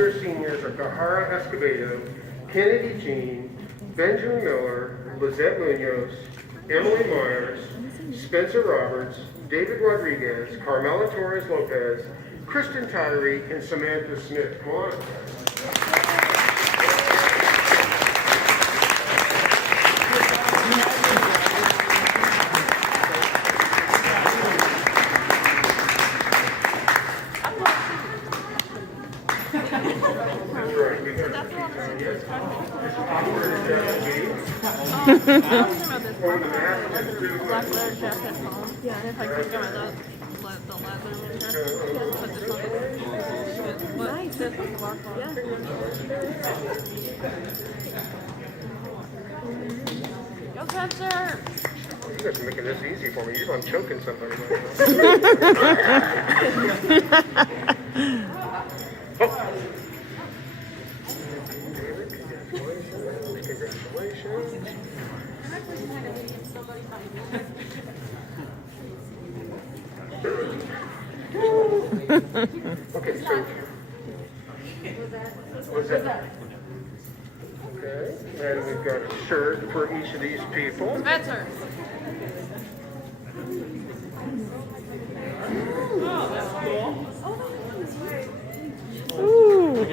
year seniors are Kahara Escobedo, Kennedy Jean, Benjamin Miller, Lizette Munoz, Emily Myers, Spencer Roberts, David Rodriguez, Carmela Torres Lopez, Kristen Tyree, and Samantha Smith. Come on. Black leather jacket on. Yeah, and if I could go with the leather nice. Yeah. Go Spencer! You guys are making this easy for me. You're I'm choking somebody right now. Oh. Congratulations. Okay, so what's that? Okay, and we've got a shirt for each of these people. Spencer! Oh, that's cool. Ooh.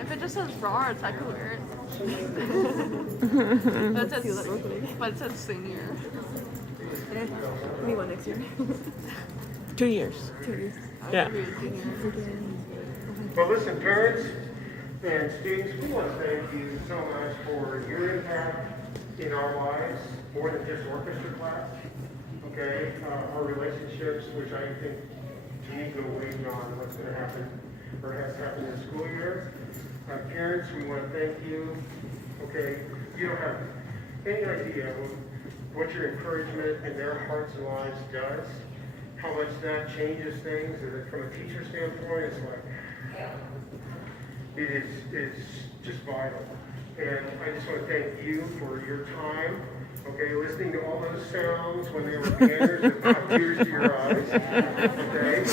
If it just says Roberts, I could wear it. but it says senior. Me one next year. 2 years. 2 years. Yeah. Well, listen, parents and students, we want to thank you so much for your impact in our lives, more than just orchestra class. Okay, our relationships, which I think to me go way beyond what's going to happen or has happened in the school year. Parents, we want to thank you. Okay, you don't have any idea what your encouragement in their hearts and lives does, how much that changes things. And from a teacher standpoint, it's like, it is just vital. And I just want to thank you for your time. Okay, listening to all those sounds when they were banners and brought tears to your eyes. Okay,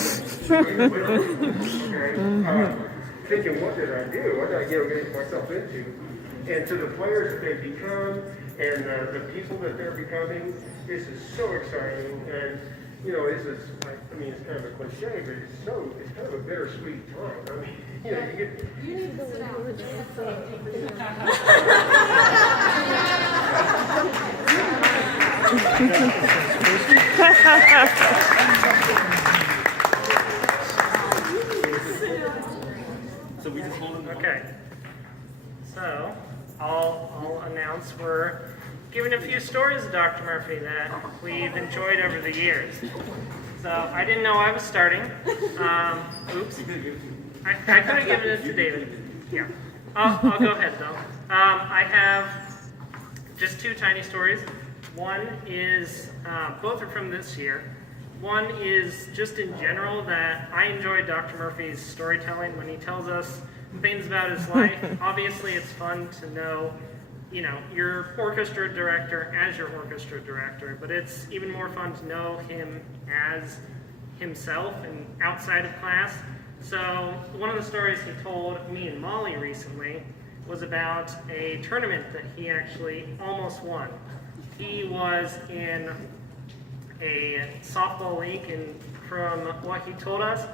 thinking, what did I do? What did I get myself into? And to the players that they've become and the people that they're becoming, this is so exciting. And you know, this is, I mean, it's kind of a cliche, but it's kind of a bittersweet time. I mean, you know, you need to sit down. So we just hold them. Okay. So I'll announce we're giving a few stories of Dr. Murphy that we've enjoyed over the years. So I didn't know I was starting. Oops. I could have given it to David. Yeah. I'll go ahead though. I have just two tiny stories. One is, both are from this year. One is just in general that I enjoy Dr. Murphy's storytelling when he tells us things about his life. Obviously, it's fun to know, you know, your orchestra director as your orchestra director, but it's even more fun to know him as himself and outside of class. So one of the stories he told me and Molly recently was about a tournament that he actually almost won. He was in a softball league, and from what he told us,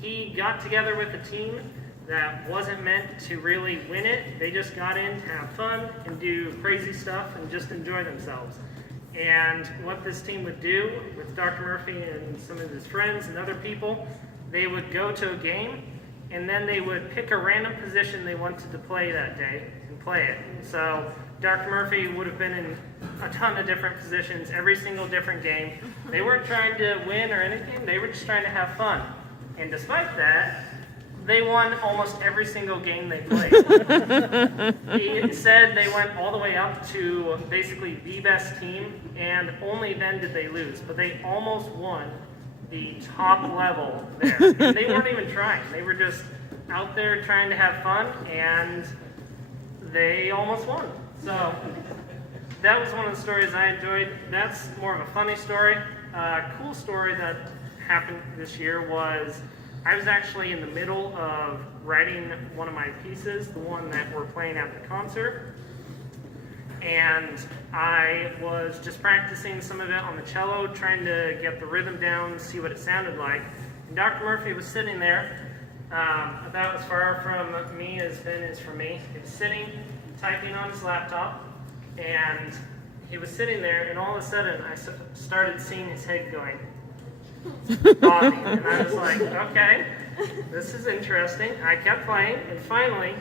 he got together with a team that wasn't meant to really win it. They just got in to have fun and do crazy stuff and just enjoy themselves. And what this team would do with Dr. Murphy and some of his friends and other people, they would go to a game and then they would pick a random position they wanted to play that day and play it. So Dr. Murphy would have been in a ton of different positions, every single different game. They weren't trying to win or anything, they were just trying to have fun. And despite that, they won almost every single game they played. He said they went all the way up to basically the best team, and only then did they lose. But they almost won the top level there. And they weren't even trying. They were just out there trying to have fun, and they almost won. So that was one of the stories I enjoyed. That's more of a funny story. Cool story that happened this year was I was actually in the middle of writing one of my pieces, the one that we're playing at the concert. And I was just practicing some of it on the cello, trying to get the rhythm down, see what it sounded like. And Dr. Murphy was sitting there, about as far from me as Ben is from me. He was sitting, typing on his laptop, and he was sitting there, and all of a sudden I started seeing his head going, bobbing, and I was like, okay, this is interesting. I kept playing, and finally,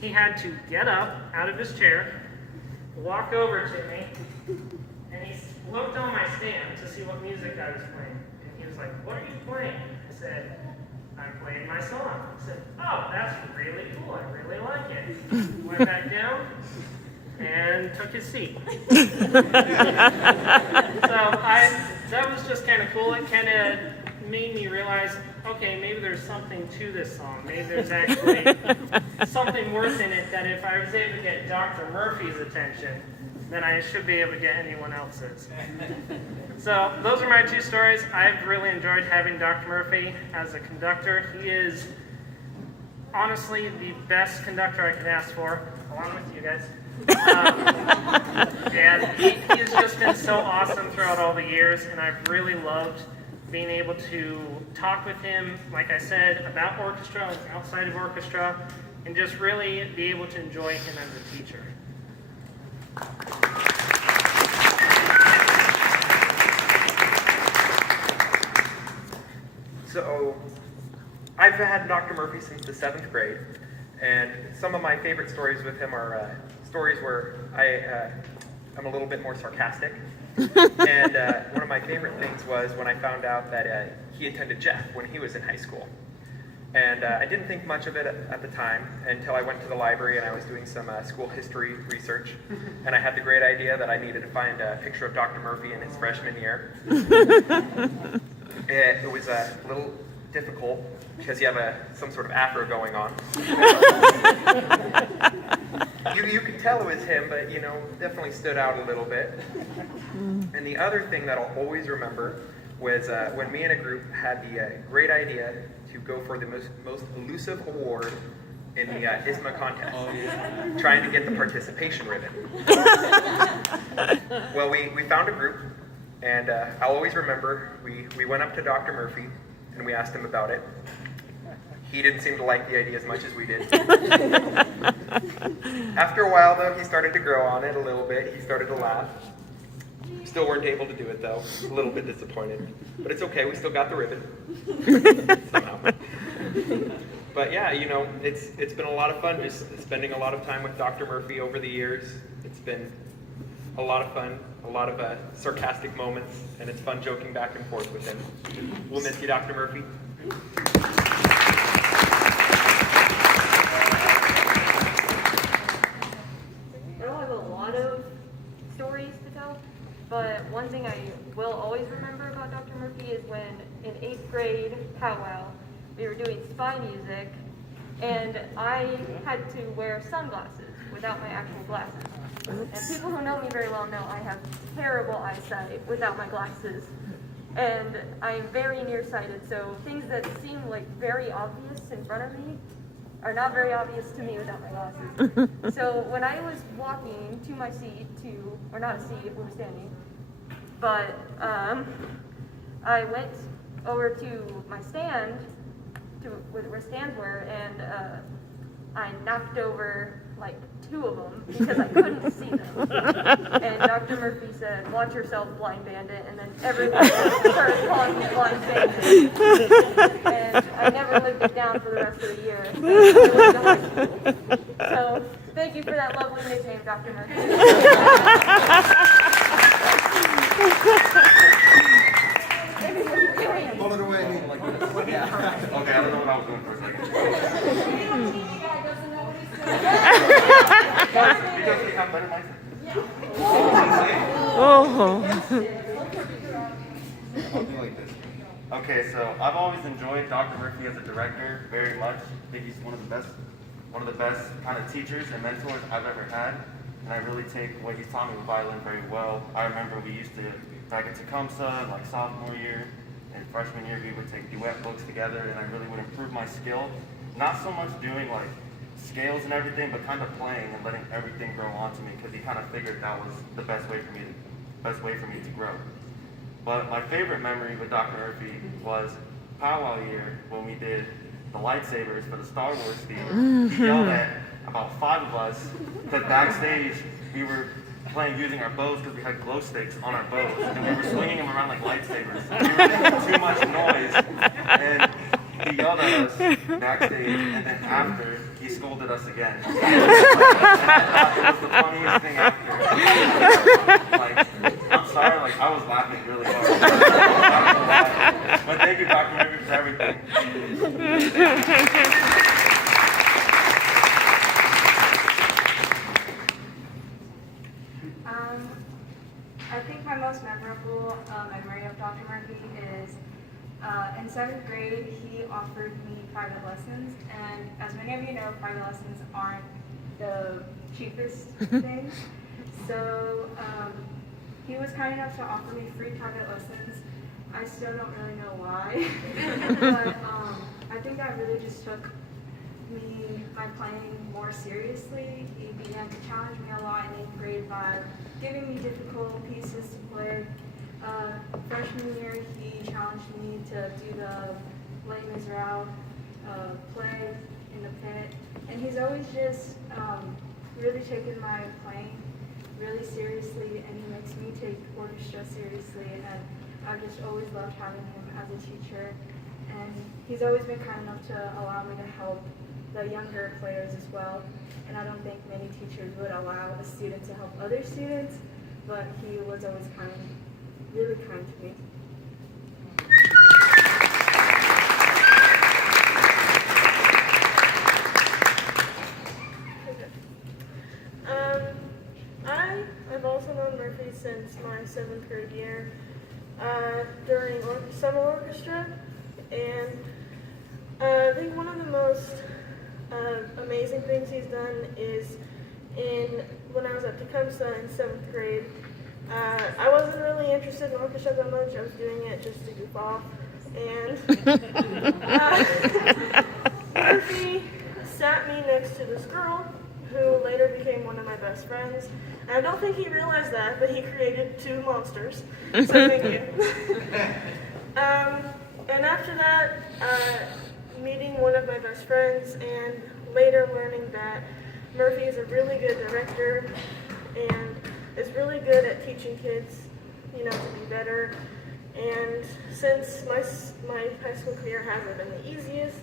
he had to get up out of his chair, walk over to me, and he looked on my stand to see what music I was playing. And he was like, what are you playing? I said, I'm playing my song. He said, oh, that's really cool. I really like it. Went back down and took his seat. That was just kind of cool. It kind of made me realize, okay, maybe there's something to this song. Maybe there's actually something worth in it that if I was able to get Dr. Murphy's attention, then I should be able to get anyone else's. So those are my two stories. I've really enjoyed having Dr. Murphy as a conductor. He is honestly the best conductor I could ask for, along with you guys. And he has just been so awesome throughout all the years, and I've really loved being able to talk with him, like I said, about orchestra and outside of orchestra, and just really be able to enjoy him as a teacher. So, I've had Dr. Murphy since the 7th grade, and some of my favorite stories with him are stories where I'm a little bit more sarcastic. And one of my favorite things was when I found out that he attended Jeff when he was in high school. And I didn't think much of it at the time until I went to the library and I was doing some school history research. And I had the great idea that I needed to find a picture of Dr. Murphy in his freshman year. It was a little difficult because you have some sort of afro going on. You could tell it was him, but definitely stood out a little bit. And the other thing that I'll always remember was when me and a group had the great idea to go for the most elusive award in the ISMA contest, trying to get the participation ribbon. Well, we found a group, and I'll always remember we went up to Dr. Murphy and we asked him about it. He didn't seem to like the idea as much as we did. After a while, though, he started to grow on it a little bit. He started to laugh. Still weren't able to do it, though. A little bit disappointed. But it's okay. We still got the ribbon. Somehow. But yeah, it's been a lot of fun just spending a lot of time with Dr. Murphy over the years. It's been a lot of fun, a lot of sarcastic moments, and it's fun joking back and forth with him. We'll miss you, Dr. Murphy. I don't have a lot of stories to tell, but one thing I will always remember about Dr. Murphy is when in 8th grade powwow, we were doing spy music, and I had to wear sunglasses without my actual glasses. And people who know me very well know I have terrible eyesight without my glasses. And I'm very nearsighted, so things that seem like very obvious in front of me are not very obvious to me without my glasses. So when I was walking to my seat or not a seat if we were standing, but I went over to my stand, where stands were, and I knocked over like 2 of them because I couldn't see them. And Dr. Murphy said, "Watch yourself, blind bandit," and then everyone started calling me blind bandit. And I never lived it down for the rest of the year. I went to high school. So thank you for that lovely nickname, Dr. Murphy. roll it away. Like this. Yeah. Okay, I don't know what I was doing for a second. Because we have better license. Oh. I'll do like this. Okay, so I've always enjoyed Dr. Murphy as a director very much. I think he's one of the best kind of teachers and mentors I've ever had. And I really take what he's taught me with violin very well. I remember we used to, back at Tecumseh, like sophomore year and freshman year, we would take duet books together, and I really would improve my skill. Not so much doing like scales and everything, but kind of playing and letting everything grow onto me, because he kind of figured that was the best way for me to grow. But my favorite memory with Dr. Murphy was powwow year when we did the lightsabers for the Star Wars theme. He yelled at about 5 of us, because backstage we were playing using our bows because we had glow sticks on our bows, and we were swinging them around like lightsabers. We were making too much noise, and he yelled at us backstage, and then after, he scolded us again. It was the funniest thing after. Like, I'm sorry, like, I was laughing really hard. But thank you, Dr. Murphy, for everything. I think my most memorable memory of Dr. Murphy is in 7th grade, he offered me private lessons, and as many of you know, private lessons aren't the cheapest thing. So he was kind enough to offer me free private lessons. I still don't really know why, but I think that really just took my playing more seriously. He began to challenge me a lot in 8th grade by giving me difficult pieces to play. Freshman year, he challenged me to do the Les Miserables play in the pit, and he's always just really taken my playing really seriously, and he makes me take orchestra seriously, and I've just always loved having him as a teacher. And he's always been kind enough to allow me to help the younger players as well. And I don't think many teachers would allow a student to help other students, but he was always really kind to me. I've also known Murphy since my 7th grade year during summer orchestra, and I think one of the most amazing things he's done is when I was at Tecumseh in 7th grade. I wasn't really interested in orchestra that much. I was doing it just to goof off, and Murphy sat me next to this girl who later became one of my best friends. And I don't think he realized that, but he created 2 monsters. So thank you. And after that, meeting one of my best friends and later learning that Murphy is a really good director and is really good at teaching kids, to be better. And since my high school career hasn't been the easiest,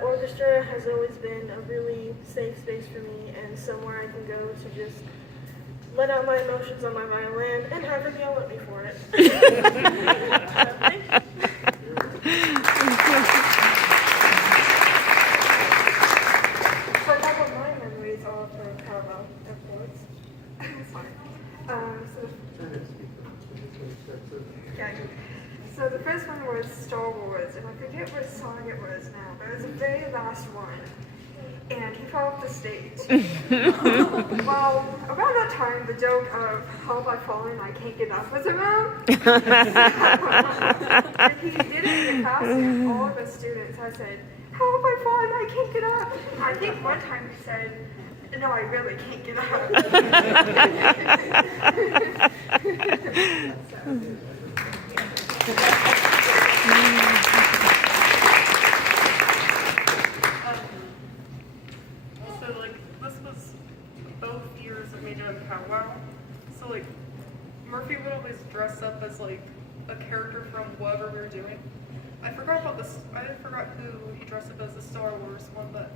orchestra has always been a really safe space for me and somewhere I can go to just let out my emotions on my violin and have her yell at me for it. Thank you. So a couple of my memories are from Carabao, of course. Sorry. So the first one was Star Wars, and I forget what song it was now, but it was the very last one. And he fell off the stage. Well, around that time, the joke of how have I fallen, I can't get up was around. And he did it in the class, and all of the students, I said, how have I fallen, I can't get up. I think one time he said, no, I really can't get So, this was both years of me doing powwow. So, Murphy would always dress up as, a character from whatever we were doing. I forgot about this. I forgot who he dressed up as, the Star Wars one, but,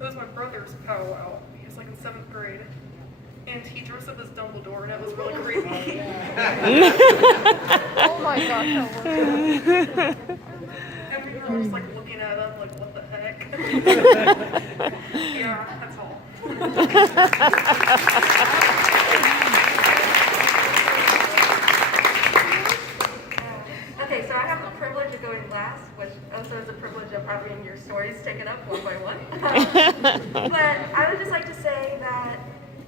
it was my brother's powwow. He was, in 7th grade. and he dressed up as Dumbledore, and it was really creepy. Oh my gosh, that was And we were all just like looking at him, like, what the heck? Yeah, that's all. Okay, so I have the privilege of going last, which also is a privilege of having your stories taken up one by one. But I would just like to say that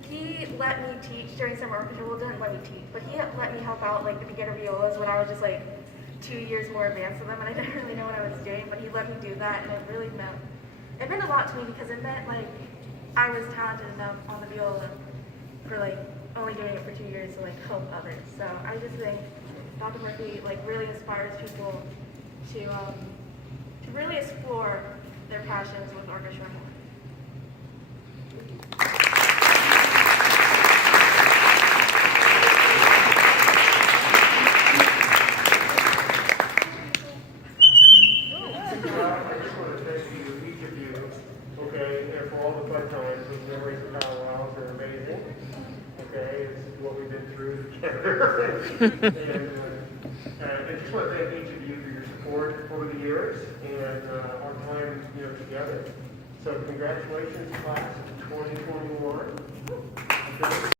he let me teach during summer orchestra. Well, didn't let me teach, but he let me help out like the beginner violas when I was just like 2 years more advanced than them, and I didn't really know what I was doing. But he let me do that, and it meant a lot to me because it meant like I was talented enough on the viola for like only doing it for 2 years to like help others. So I just think Dr. Murphy like really inspires people to really explore their passions with orchestra more. I just want to thank you, each of you, okay, and for all the fun times, those memories of powwows are amazing. Okay, it's what we've been through together. And I just want to thank each of you for your support over the years and our time, together. So congratulations, class of 2021. Okay.